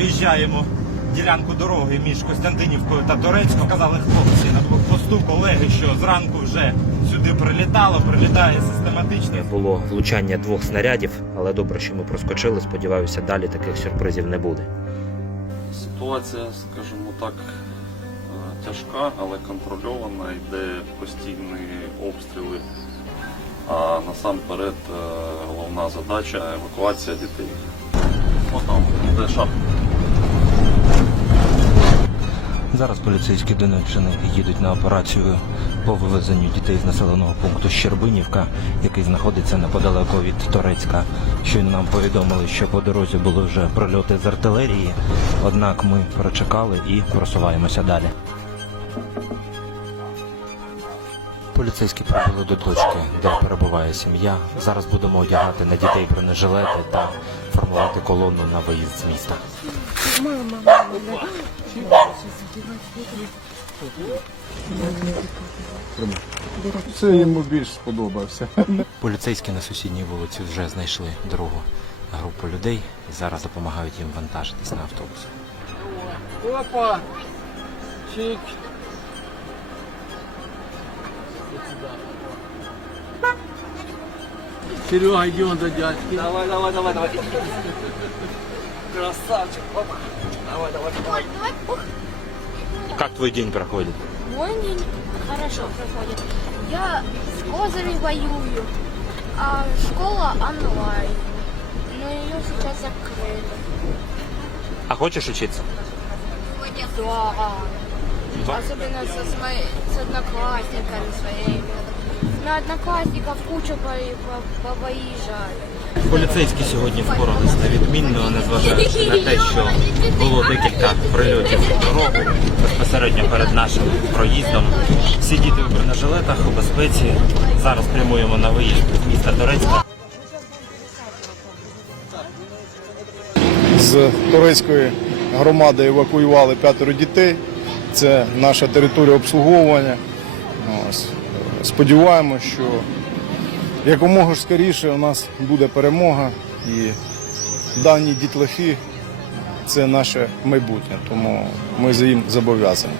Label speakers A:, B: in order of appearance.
A: проїжджаємо ділянку дороги між Костянтинівкою та Торецьком. Казали хлопці на блокпосту колеги, що зранку вже сюди прилітало, прилітає систематично.
B: Було влучання двох снарядів, але добре, що ми проскочили. Сподіваюся, далі таких сюрпризів не буде.
C: Ситуація, скажімо так, е, тяжка, але контрольована, йде постійні обстріли. А насамперед е, головна задача евакуація дітей. О, там йде шапка.
B: Зараз поліцейські Донеччини їдуть на операцію по вивезенню дітей з населеного пункту Щербинівка, який знаходиться неподалеку від Торецька. Щойно нам повідомили, що по дорозі були вже прильоти з артилерії. Однак ми перечекали і просуваємося далі. Поліцейські прибули до точки, де перебуває сім'я. Зараз будемо одягати на дітей бронежилети та формувати колону на виїзд з міста.
D: Це йому більш сподобався.
B: Поліцейські на сусідній вулиці вже знайшли другу групу людей і зараз допомагають їм вантажитись на автобус.
E: Опа! Чик! Серега, идем до дядьки. Давай, давай, давай, давай. Красавчик, опа. Давай, давай, давай.
B: Як твій день проходить?
F: Мой день хорошо проходит. Я с козами воюю, а школа онлайн. Но ее сейчас закрыли.
B: А хочеш учитися?
F: Да. Особенно со, своей, с одноклассниками своими. На одноклассников кучу по, по, повыезжали.
A: Поліцейські сьогодні впоралися на відмінно, незважаючи на те, що було декілька прильотів дорогу безпосередньо перед нашим проїздом. Всі діти у бронежилетах у безпеці. Зараз прямуємо на виїзд з міста Торецька.
D: З турецької громади евакуювали п'ятеро дітей. Це наша територія обслуговування. Сподіваємося, що якомога ж скоріше у нас буде перемога і дані дітлахи це наше майбутнє, тому ми за їм зобов'язані.